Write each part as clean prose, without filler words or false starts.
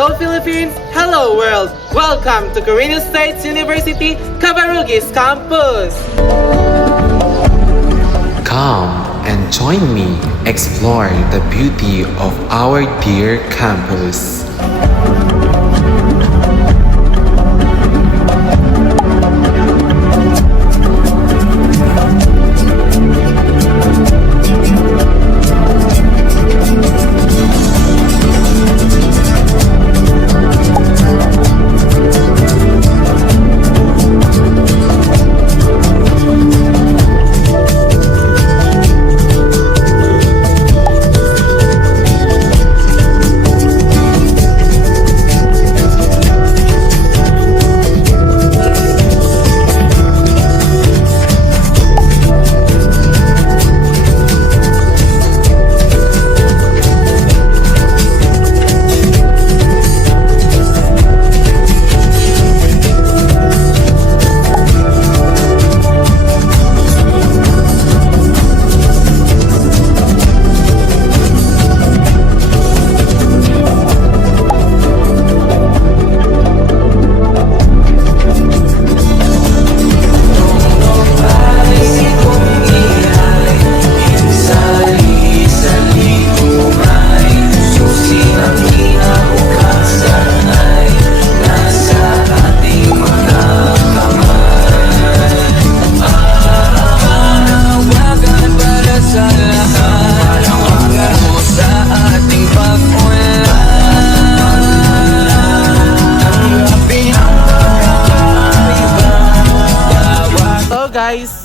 Hello Philippines! Hello world! Welcome to Carino State University, Cabarugis Campus! Come and join me explore the beauty of our dear campus.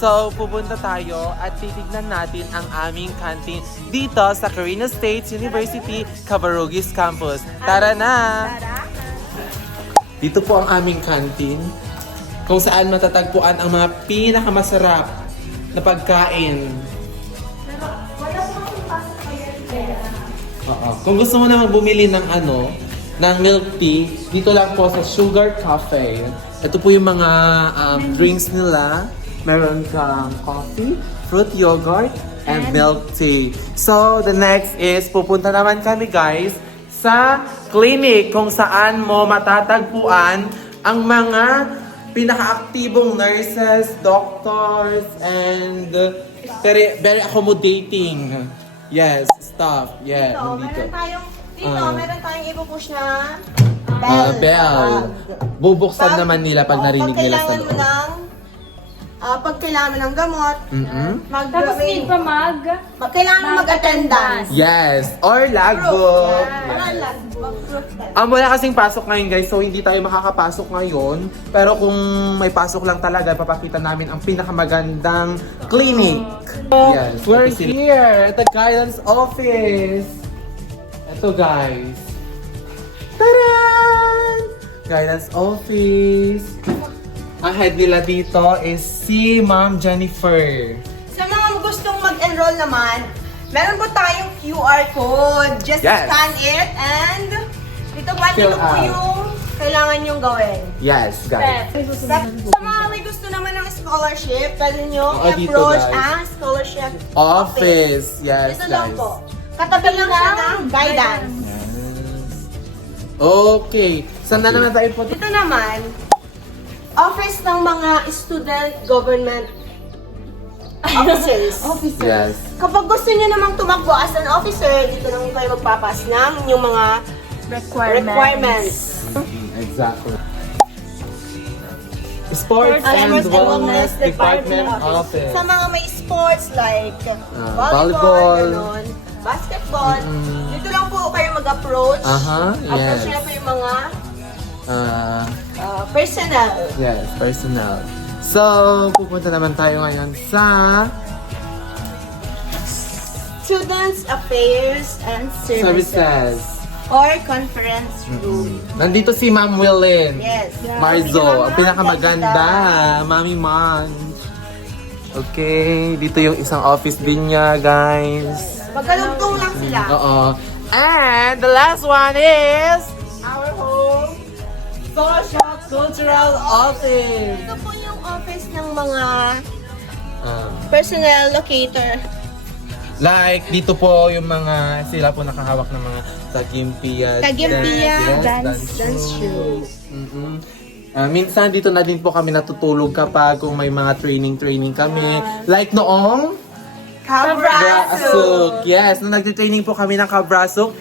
So pupunta tayo at titignan natin ang aming canteen dito sa Carino State University, Cabarugis Campus. Tara na! Dito po ang aming canteen kung saan matatagpuan ang mga pinakamasarap na pagkain. Kung gusto mo naman bumili ng ng milk tea, dito lang po sa Sugar Cafe. Ito po yung mga drinks nila. Meron kang coffee, fruit yogurt, and milk tea. So, the next is, pupunta naman kami guys sa clinic kung saan mo matatagpuan ang mga pinaka-aktibong nurses, doctors, and very accommodating. Yes, staff. Yeah, Meron tayong ipupush na bell. Bubuksan naman nila pag narinig nila sa loob. Pag kailangan mo ng gamot, Tapos need pa kailangan mag-attendance. Yes, or logbook. Wala Wala kasing pasok ngayon guys, so hindi tayo makakapasok ngayon. Pero kung may pasok lang talaga, papakita namin ang pinakamagandang clinic. Yes, we're here at the guidance office. Ito guys. Taran! Guidance office. Ang head nila dito is si Ma'am Jennifer. Sa mga gustong mag-enroll naman, meron po tayong QR code. Just scan it and dito Fill po out. yung kailangan nyong gawin. Yes, guys. Sa mga may gusto naman ng scholarship, pwede nyo Dito, i-approach guys. ang scholarship Office. Yes, Ito lang guys. po. Katabi lang siya ng guidance. Okay. Saan na naman tayo po? Dito naman, office ng mga student government officers. Yes. Kapag gusto niyo namang tumakbo as an officer, dito lang kayo magpapas ng inyong mga requirements. Exactly. Sports and Wellness Department Office. Sa mga may sports like volleyball. volleyball, ganon, basketball, dito lang po kayo mag-approach. Approach Yes. nyo po yung mga personnel. Yes, personal. So, pupunta naman tayo ngayon sa Students Affairs and Services. Or conference room. Nandito si Ma'am Willin. Yes. Marzo, ang pinakamaganda. Mami Man. Okay, dito yung isang office din niya, guys. Magkalugtong lang sila. Oo. And the last one is Our home. Social Cultural Office. Ito po yung office ng mga personnel locator. Like, dito po yung mga, sila po nakahawak ng mga tagimpiya. dance shoes. Minsan dito na din po kami natutulog kapag kung may mga training kami. Like noong Kabrasok! Yes, nung nagtitraining po kami ng Kabrasok,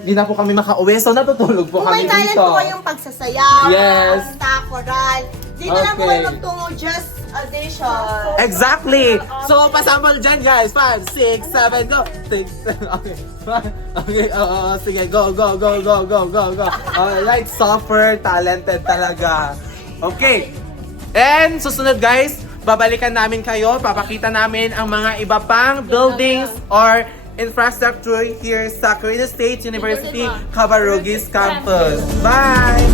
hindi na po kami makauwi, so natutulog po Kung kami may talent dito. po kayong pagsasayaw, Yes. takoral, dito lang po Okay. kayo magtungo, just audition. Exactly! So, pasample dyan guys. 5, 6, 7, go! 6, okay. Okay, sige, go. Alright, super talented talaga. Okay. And susunod guys, babalikan namin kayo, papakita namin ang mga iba pang buildings or infrastructure here sa Quezon State University Cabarugis Campus. Bye!